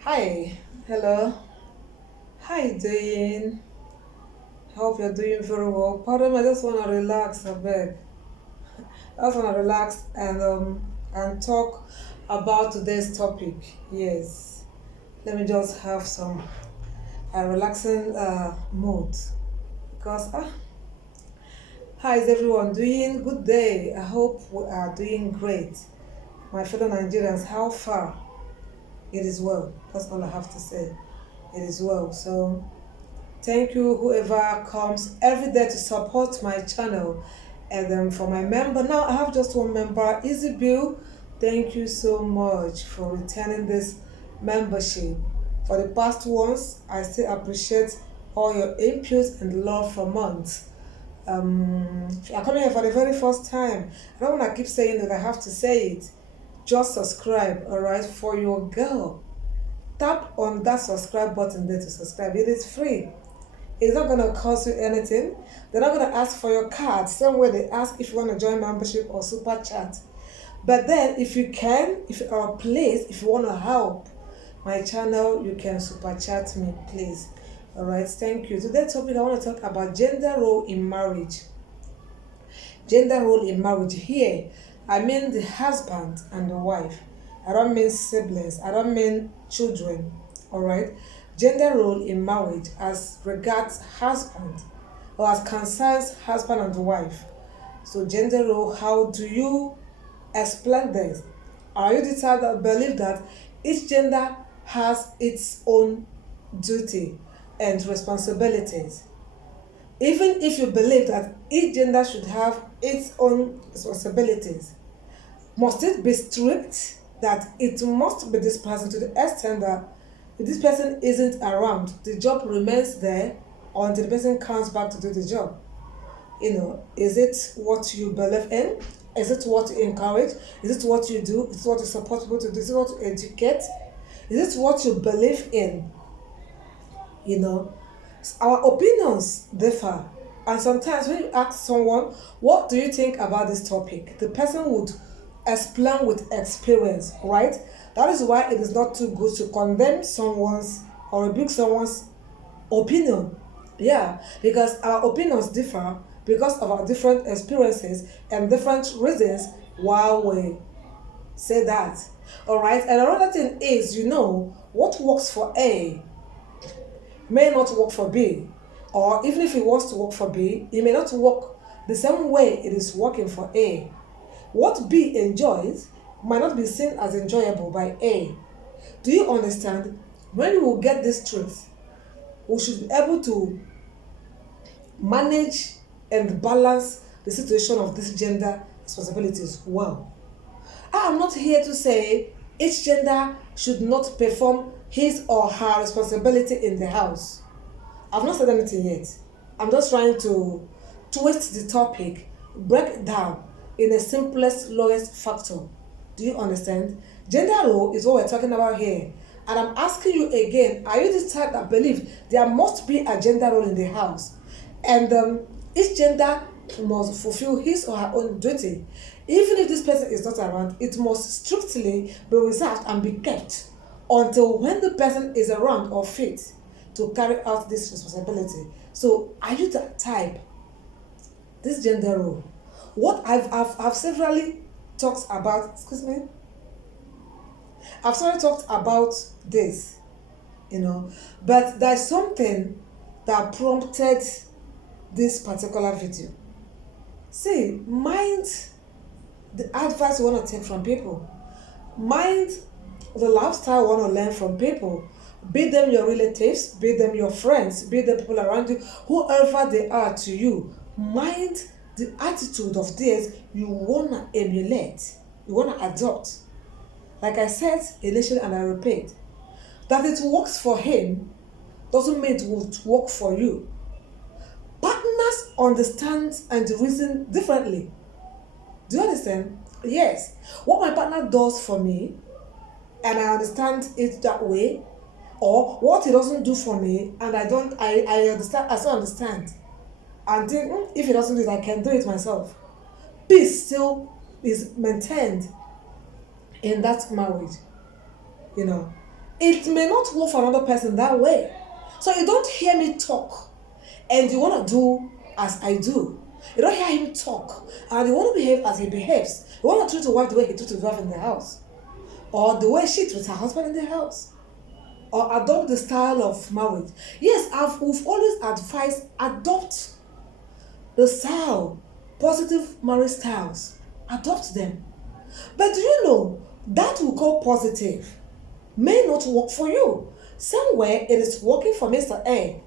Hi, hello. How you doing? Hope you're doing very well. Pardon me, I just wanna relax a bit. I just wanna relax and talk about today's topic. Yes. Let me just have some relaxing mood because how is everyone doing? Good day. I hope we are doing great. My fellow Nigerians, how far? It is well. That's all I have to say. It is well. So thank you, whoever comes every day to support my channel. And for my member, now I have just one member, Easy Bill. Thank you so much for returning this membership. For the past ones, I still appreciate all your input and love for months. If you're coming here for the very first time, I don't want to keep saying that I have to say it. Just subscribe, all right, for your girl. Tap on that subscribe button there to subscribe. It is free. It's not going to cost you anything. They're not going to ask for your card. Same way they ask if you want to join membership or super chat. But then if you can, if you are pleased, if you want to help my channel, you can super chat me, please. All right, thank you. Today's topic, I want to talk about gender role in marriage. Gender role in marriage here, I mean the husband and the wife. I don't mean siblings. I don't mean children. All right. Gender role in marriage as regards husband or as concerns husband and wife. So gender role, how do you explain this? Are you the type that believe that each gender has its own duty and responsibilities? Even if you believe that each gender should have its own responsibilities, must it be strict that it must be this person to the extent that if this person isn't around, the job remains there until the person comes back to do the job? Is it what you believe in? Is it what you encourage? Is it what you do? Is it what you support people to do? Is it what you educate? Is it what you believe in? You know, our opinions differ. And sometimes when you ask someone, what do you think about this topic? The person would explain with experience, right? That is why it is not too good to condemn someone's or rebuke someone's opinion. Yeah, because our opinions differ because of our different experiences and different reasons why we say that. All right, and another thing is, what works for A may not work for B. Or even if it wants to work for B, it may not work the same way it is working for A. What B enjoys might not be seen as enjoyable by A. Do you understand? When we will get this truth, we should be able to manage and balance the situation of this gender responsibilities well. I am not here to say each gender should not perform his or her responsibility in the house. I've not said anything yet. I'm just trying to twist the topic, break it down in the simplest, lowest factor. Do you understand? Gender role is what we're talking about here. And I'm asking you again, are you the type that believe there must be a gender role in the house? And each gender must fulfill his or her own duty. Even if this person is not around, it must strictly be reserved and be kept until when the person is around or fit to carry out this responsibility. So, are you that type? This gender role. What I've severally talked about, excuse me, I've severally talked about this, but there's something that prompted this particular video. See, mind the advice you want to take from people. Mind the lifestyle you want to learn from people. Be them your relatives, be them your friends, be them people around you, whoever they are to you. Mind the attitude of theirs you want to emulate, you want to adopt. Like I said initially and I repeat, that it works for him doesn't mean it will work for you. Partners understand and reason differently. Do you understand? Yes. What my partner does for me, and I understand it that way, or what he doesn't do for me, and I understand, I still understand. And think, if he doesn't do it, I can do it myself. Peace still is maintained in that marriage. you know. It may not work for another person that way. So you don't hear me talk and you want to do as I do. You don't hear him talk and you want to behave as he behaves. You want to treat your wife the way he treats his wife in the house, or the way she treats her husband in the house, or adopt the style of marriage. Yes, we've always advised adopt the style, positive marriage styles. Adopt them. But do you know that we call positive may not work for you? Somewhere it is working for Mr. A,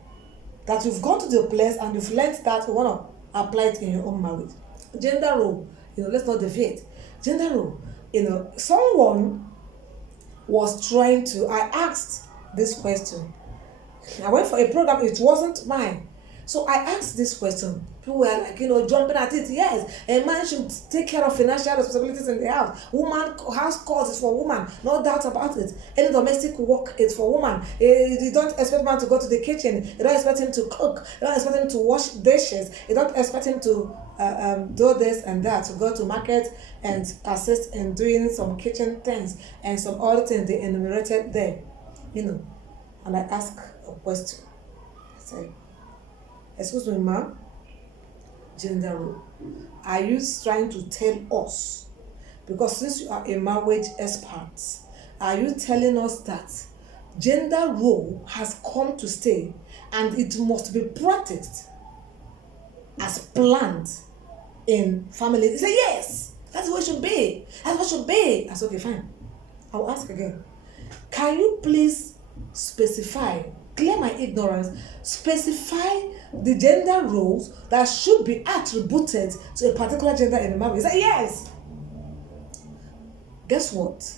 that you've gone to the place and you've learned that you want to apply it in your own marriage. Gender role, let's not deviate. Gender role, someone was trying to, I asked this question. I went for a program, it wasn't mine. So I asked this question. People were like, jumping at it. Yes, a man should take care of financial responsibilities in the house. Woman, house chores is for woman. No doubt about it. Any domestic work is for woman. You don't expect man to go to the kitchen. You don't expect him to cook. You don't expect him to wash dishes. You don't expect him to do this and that, to go to market and assist in doing some kitchen things and some other things they enumerated there. And I asked a question. I said, excuse me, ma'am, gender role. Are you trying to tell us, because since you are a marriage expert, are you telling us that gender role has come to stay and it must be practiced as planned in families? They say, yes, that's what it should be. That's what it should be. That's okay, fine. I'll ask again. Can you please specify, clear my ignorance, specify the gender roles that should be attributed to a particular gender in the marriage? Say yes. Guess what?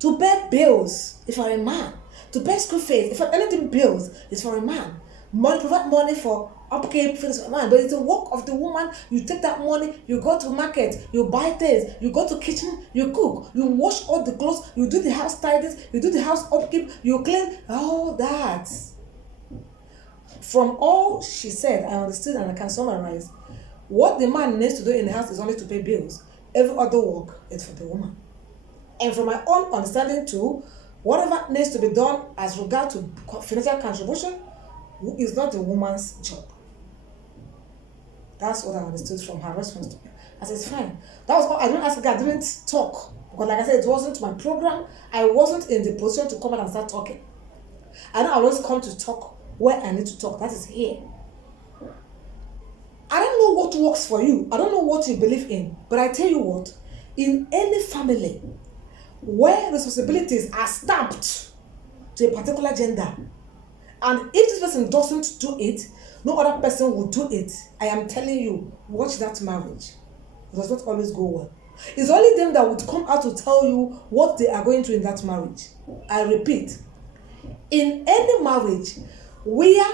To pay bills is for a man. To pay school fees, if anything bills, is for a man. Money, provide money for upkeep, things for a man. But it's the work of the woman. You take that money, you go to market, you buy things, you go to kitchen, you cook, you wash all the clothes, you do the house tidies, you do the house upkeep, you clean, all that. From all she said, I understood and I can summarize. What the man needs to do in the house is only to pay bills. Every other work is for the woman. And from my own understanding too, whatever needs to be done as regard to financial contribution is not the woman's job. That's what I understood from her response to me. I said, it's fine. That was all. I didn't ask her, I didn't talk. Because like I said, it wasn't my program. I wasn't in the position to come out and start talking. I don't always come to talk where I need to talk. That is here. I don't know what works for you. I don't know what you believe in. But I tell you what, in any family where responsibilities are stamped to a particular gender, and if this person doesn't do it, no other person will do it, I am telling you, watch that marriage. It does not always go well. It's only them that would come out to tell you what they are going through in that marriage. I repeat, in any marriage where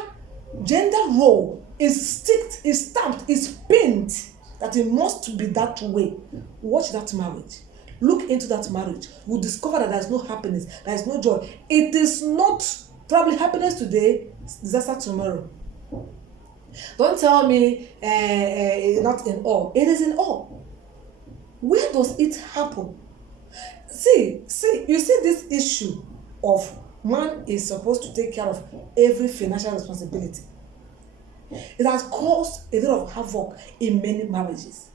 gender role is sticked, is stamped, is pinned, that it must be that way, watch that marriage. Look into that marriage. You will discover that there is no happiness, there is no joy. It is not probably happiness today, disaster tomorrow. Don't tell me not in all. It is in all. Where does it happen? See, you see this issue of man is supposed to take care of every financial responsibility. It has caused a lot of havoc in many marriages.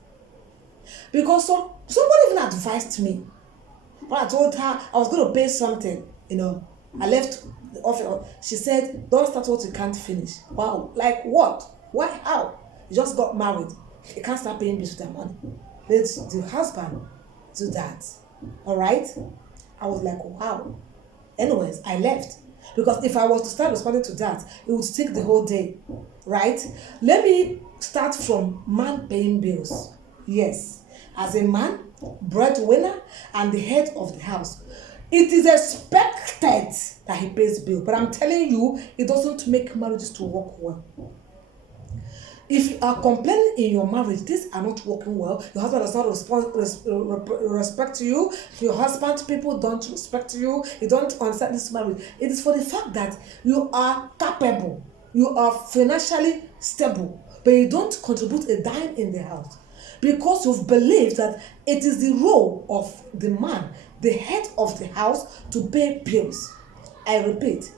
Because somebody even advised me. When I told her I was going to pay something, I left the office. She said, don't start what you can't finish. Wow, like what? Why? How? You just got married. You can't start paying bills with that money. Let the husband do that. Alright? I was like, wow. Anyways, I left. Because if I was to start responding to that, it would take the whole day. Right? Let me start from man paying bills. Yes. As a man, breadwinner, and the head of the house, it is expected that he pays bill. But I'm telling you, it doesn't make marriages to work well. If you are complaining in your marriage, these are not working well, your husband does not respect you, your husband, people don't respect you, you don't understand this marriage. It is for the fact that you are capable, you are financially stable, but you don't contribute a dime in the house. Because you've believed that it is the role of the man the head of the house to pay bills. I repeat,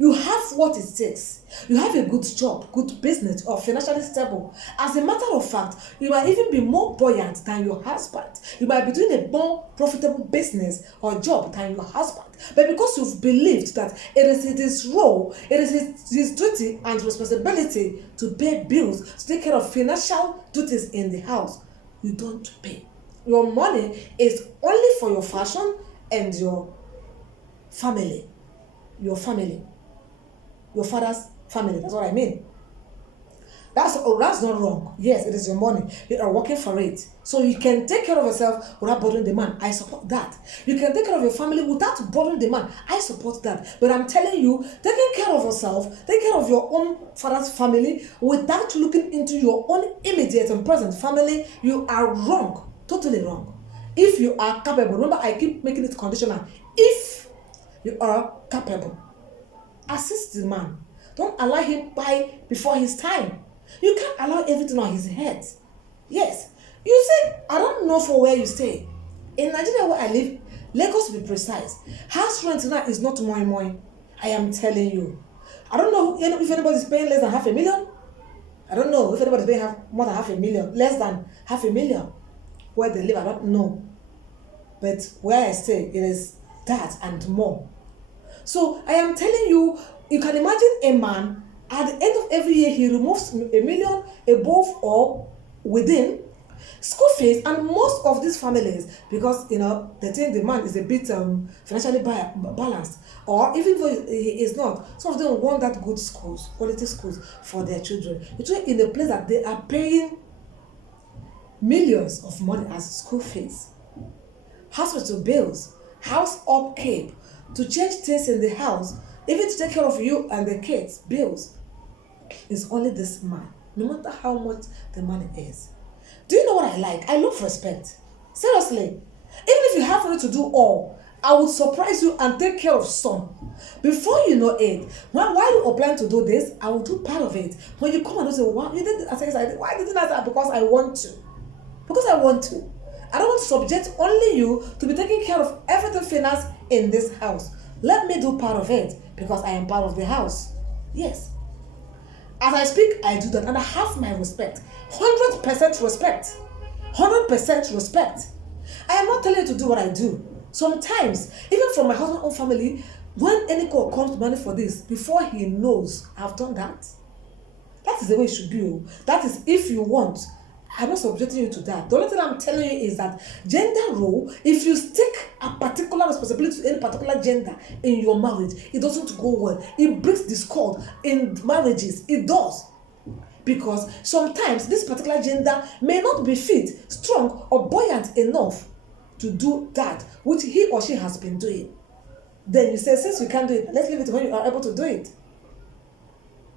you have what it takes. You have a good job, good business, or financially stable. As a matter of fact, you might even be more buoyant than your husband. You might be doing a more profitable business or job than your husband. But because you've believed that it is his role, it is his duty and responsibility to pay bills, to take care of financial duties in the house, you don't pay. Your money is only for your fashion and your family. Your family. Your father's family. That's what I mean. That's not wrong. Yes, it is your money. You are working for it. So you can take care of yourself without bothering the man. I support that. You can take care of your family without bothering the man. I support that. But I'm telling you, taking care of yourself, taking care of your own father's family without looking into your own immediate and present family, you are wrong. Totally wrong. If you are capable, remember I keep making it conditional. If you are capable, assist the man. Don't allow him buy before his time. You can't allow everything on his head. Yes. You say, I don't know for where you stay. In Nigeria where I live, Lagos to be precise, house rent now is not moi. I am telling you. I don't know if anybody's paying less than $500,000. I don't know if anybody's paying more than $500,000, less than $500,000. Where they live, I don't know. But where I stay, it is that and more. So I am telling you, you can imagine a man, at the end of every year, he removes $1 million above or within school fees. And most of these families, because they think the man is a bit financially balanced, or even though he is not, some of them want that good schools, quality schools for their children. It's in a place that they are paying millions of money as school fees, hospital bills, house upkeep, to change things in the house, even to take care of you and the kids, bills. It's only this man, no matter how much the money is. Do you know what I like? I love respect. Seriously. Even if you have money to do all, I would surprise you and take care of some. Before you know it, while you are planning to do this, I will do part of it. When you come and say, "Why you did?" I say, "Why didn't I say?" Because I want to. Because I want to. I don't want to subject only you to be taking care of everything finance in this house. Let me do part of it because I am part of the house. Yes. As I speak, I do that, and I have my respect. 100% respect. 100% respect. I am not telling you to do what I do. Sometimes, even from my husband's own family, when any call comes to money for this, before he knows I've done that. That is the way it should be. That is if you want. I'm not subjecting you to that. The only thing I'm telling you is that gender role, if you stick a particular responsibility to any particular gender in your marriage, it doesn't go well. It brings discord in marriages. It does. Because sometimes this particular gender may not be fit, strong, or buoyant enough to do that which he or she has been doing. Then you say, since we can't do it, let's leave it when you are able to do it.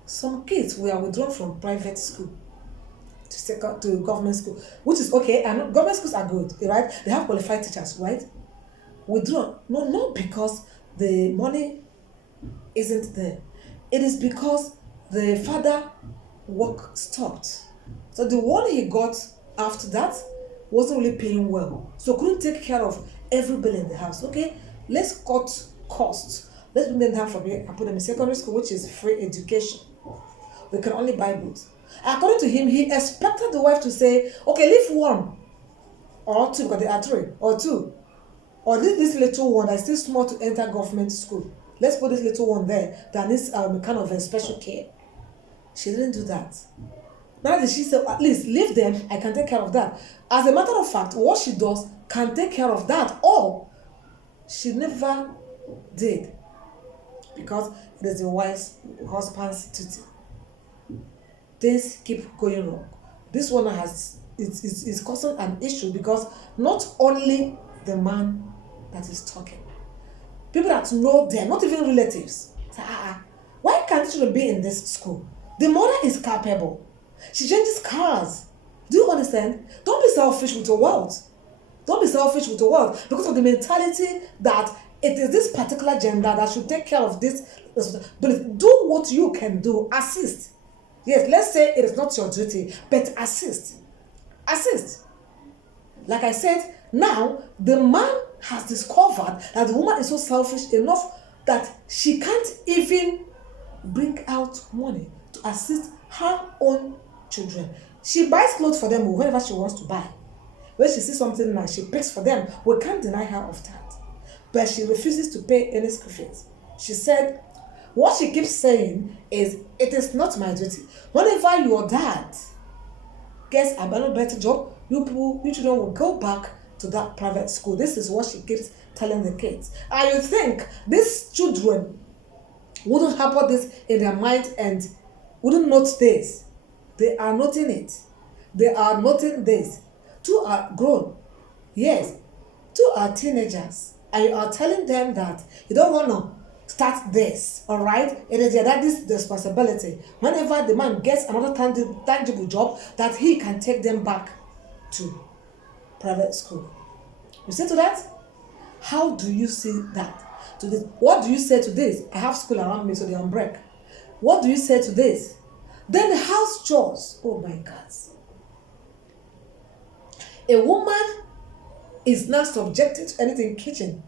Some kids were withdrawn from private school to government school, which is okay, and government schools are good, right? They have qualified teachers, right? Withdrawn, no, not because the money isn't there. It is because the father work stopped. So the one he got after that wasn't really paying well, so couldn't take care of every bill in the house. Okay, let's cut costs. Let's bring them down from here and put them in secondary school, which is free education. We can only buy books. According to him, he expected the wife to say, okay, leave one or two, because there are three, or two, or this little one that's still small to enter government school. Let's put this little one there that needs kind of a special care. She didn't do that. Now that she said, at least leave them, I can take care of that. As a matter of fact, what she does can take care of that, or she never did, because it is the wife's husband's duty. Things keep going wrong. This one is causing an issue because not only the man that is talking, people that know them, not even relatives, say, why can't she be in this school? The mother is capable. She changes cars. Do you understand? Don't be selfish with your wealth. Don't be selfish with your wealth because of the mentality that it is this particular gender that should take care of this. But do what you can do. Assist. Yes, let's say it is not your duty, but assist. Assist. Like I said, now the man has discovered that the woman is so selfish enough that she can't even bring out money to assist her own children. She buys clothes for them whenever she wants to buy. When she sees something nice, she pays for them. We can't deny her of that. But she refuses to pay any school fees. She said, what she keeps saying is, it is not my duty. Whenever your dad gets a better job, you children will go back to that private school. This is what she keeps telling the kids. And you think these children wouldn't have put this in their mind and wouldn't note this. They are noting it. They are noting this. Two are grown. Yes. Two are teenagers. And you are telling them that you don't want to start this. Alright? It is your daddy's responsibility. Whenever the man gets another tangible job, that he can take them back to private school. You see to that? How do you see that? To this? What do you say to this? I have school around me, so they're on break. What do you say to this? Then the house chores. Oh my God. A woman is not subjected to anything kitchen,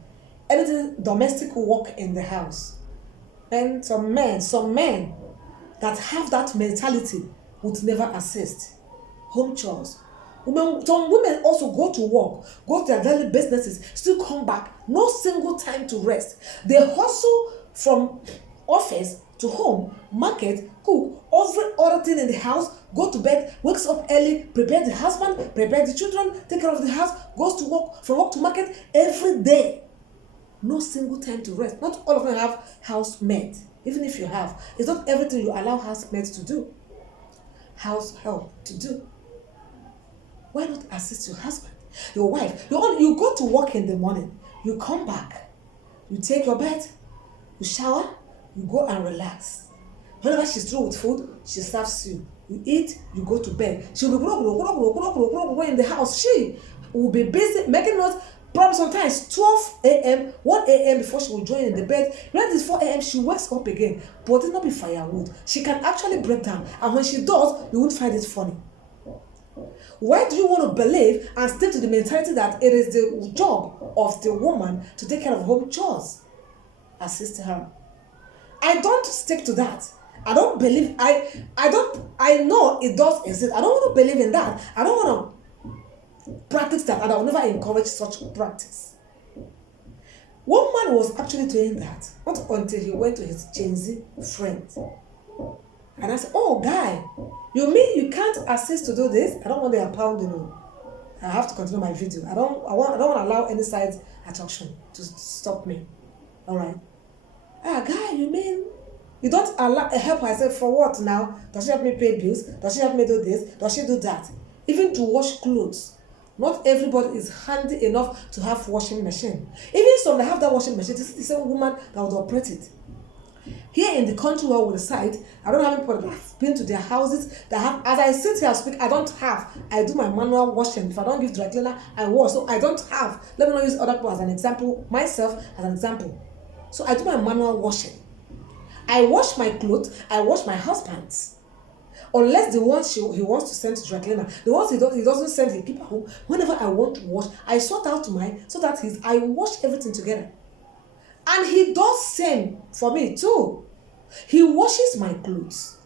anything domestic work in the house. And some men that have that mentality would never assist. Home chores. Some women also go to work, go to their daily businesses, still come back, no single time to rest. They hustle from office to home, market, cook, every other thing in the house, go to bed, wakes up early, prepare the husband, prepare the children, take care of the house, goes to work, from work to market, every day. No single time to rest. Not all of them have housemaid. Even if you have, it's not everything you allow housemaids to do, house help to do. Why not assist your husband, your wife? You go to work in the morning, you come back, you take your bed, you shower, you go and relax. Whenever she's through with food, she serves you. You eat, you go to bed. She'll be in the house. She will be busy making notes. Probably sometimes 12 a.m., 1 a.m. before she will join in the bed. When it's 4 a.m., she wakes up again. But it not be firewood. She can actually break down. And when she does, you won't find it funny. Why do you want to believe and stick to the mentality that it is the job of the woman to take care of home chores? Assist her. I don't stick to that. I don't believe, I know it does exist. I don't want to believe in that. I don't want to practice that, and I will never encourage such practice. One man was actually doing that, not until he went to his Gen Z friend. And I said, oh, guy, you mean you can't assist to do this? I don't want their pounding on. I have to continue my video. I don't want to allow any side attraction to stop me. All right. Guy, you mean you don't allow help herself for what now? Does she help me pay bills? Does she help me do this? Does she do that? Even to wash clothes. Not everybody is handy enough to have washing machine. Even some that have that washing machine, this is the same woman that would operate it. Here in the country where we reside, I don't have people that have been to their houses that have, as I sit here and speak, I don't have. I do my manual washing. If I don't give dry cleaner, I wash. So I don't have. Let me not use other people as an example, myself as an example. So I do my manual washing. I wash my clothes, I wash my husband's. Unless the ones he wants to send to dry cleaner, the ones he doesn't send, he keep at home. Whenever I want to wash, I sort out mine so that I wash everything together. And he does same for me too. He washes my clothes.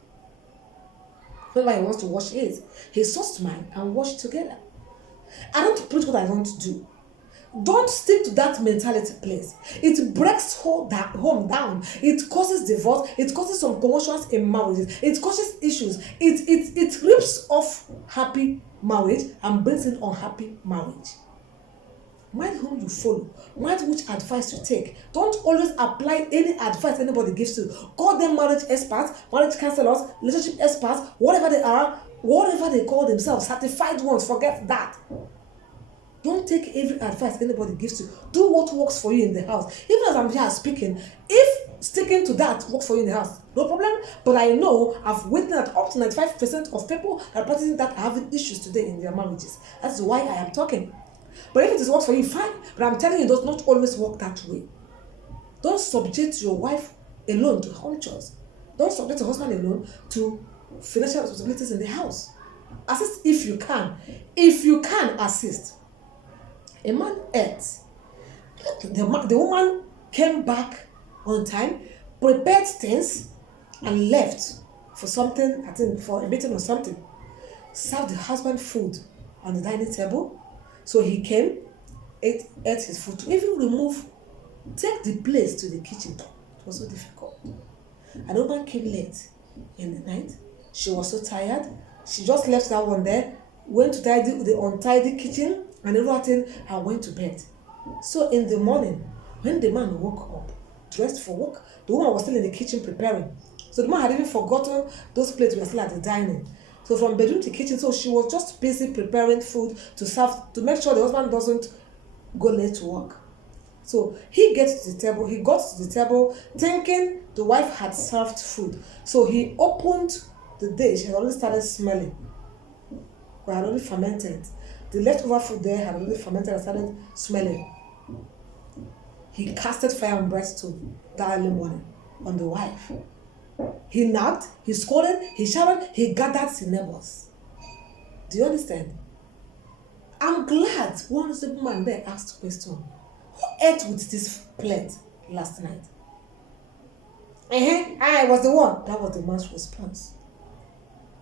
Whenever he wants to wash his, he sorts mine and wash together. I don't preach what I don't do. Don't stick to that mentality, please. It breaks home down. It causes divorce. It causes some commotions in marriages. It causes issues. It rips off happy marriage and brings in unhappy marriage. Mind whom you follow. Mind which advice you take. Don't always apply any advice anybody gives you. Call them marriage experts, marriage counselors, relationship experts, whatever they are, whatever they call themselves, certified ones. Forget that. Don't take every advice anybody gives you. Do what works for you in the house. Even as I'm here speaking, if sticking to that works for you in the house, no problem. But I know I've witnessed that up to 95% of people that are practicing that are having issues today in their marriages. That's why I am talking. But if it works for you, fine. But I'm telling you, it does not always work that way. Don't subject your wife alone to home chores. Don't subject your husband alone to financial responsibilities in the house. Assist if you can. If you can, assist. A man eats The woman came back on time, prepared things, and left for something, I think for a meeting or something. Served the husband food on the dining table. So he came, ate his food. To even take the place to the kitchen, it was so difficult. And the woman came late in the night. She was so tired. She just left that one there, went to tidy the untidy kitchen and everything, and went to bed. So in the morning, when the man woke up, dressed for work, the woman was still in the kitchen preparing. So the man had even forgotten those plates were still at the dining. So from bedroom to kitchen, so she was just busy preparing food to serve, to make sure the husband doesn't go late to work. So he got to the table thinking the wife had served food. So he opened the dish and already started smelling. It had already fermented. The leftover food there had already fermented and started smelling. He casted fire and brimstone that early morning on the wife. He knocked, he scolded, he shouted, he gathered his neighbors. Do you understand? I'm glad one of the woman there asked question. Who ate with this plate last night? I was the one. That was the man's response.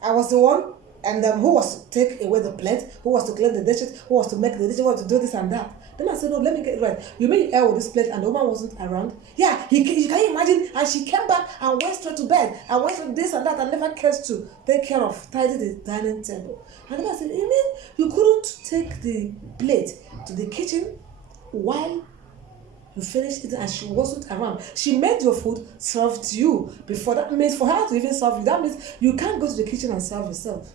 I was the one, and who was to take away the plate, who was to clean the dishes, who was to make the dishes, who was to do this and that. The man said, no, let me get it right. You mean you ate with this plate and the woman wasn't around? Yeah, can you imagine? And she came back and went straight to bed and went to this and that and never cares to take care of, tidy the dining table. And the man said, you mean you couldn't take the plate to the kitchen while you finished it and she wasn't around? She made your food, served you before. That means for her to even serve you, that means you can't go to the kitchen and serve yourself.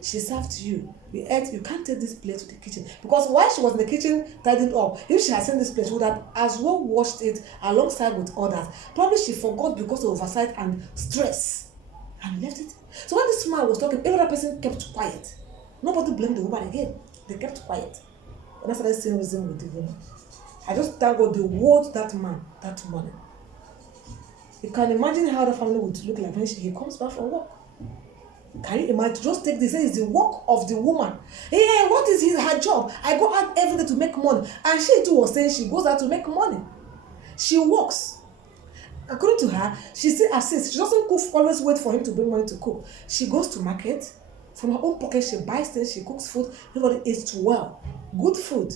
She served you. You ate. You can't take this plate to the kitchen, because while she was in the kitchen tidying up, if she had seen this plate, she would have as well washed it alongside with others. Probably she forgot because of oversight and stress and left it. So when this man was talking, every other person kept quiet. Nobody blamed the woman again. They kept quiet. And I started seeing reason with the woman. I just thank God they warned that man that morning. You can imagine how the family would look like when he comes back from work. Can you imagine? Just take this. It's the work of the woman. Hey, what is her job? I go out every day to make money. And she too was saying she goes out to make money. She works. According to her, she still assists. She doesn't cook, always wait for him to bring money to cook. She goes to market. From her own pocket, she buys things, she cooks food. Everybody eats well. Good food.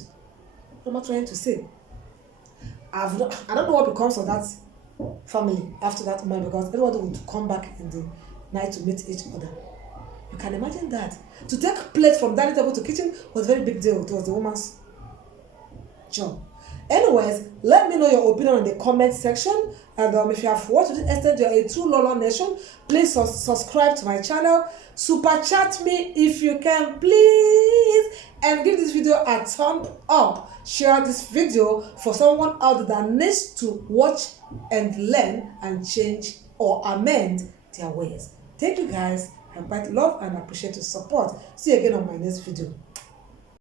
What am I trying to say? I don't know what becomes of that family after that man, because everybody would come back in the night to meet each other. You can imagine that. To take plate from dining table to kitchen was a very big deal. It was the woman's job. Anyways, let me know your opinion in the comment section. And if you have watched this extent, you're a true Lolo Nation, please subscribe to my channel. Super chat me if you can, please. And give this video a thumb up. Share this video for someone out there that needs to watch and learn and change or amend their ways. Thank you guys. I quite love and appreciate your support. See you again on my next video.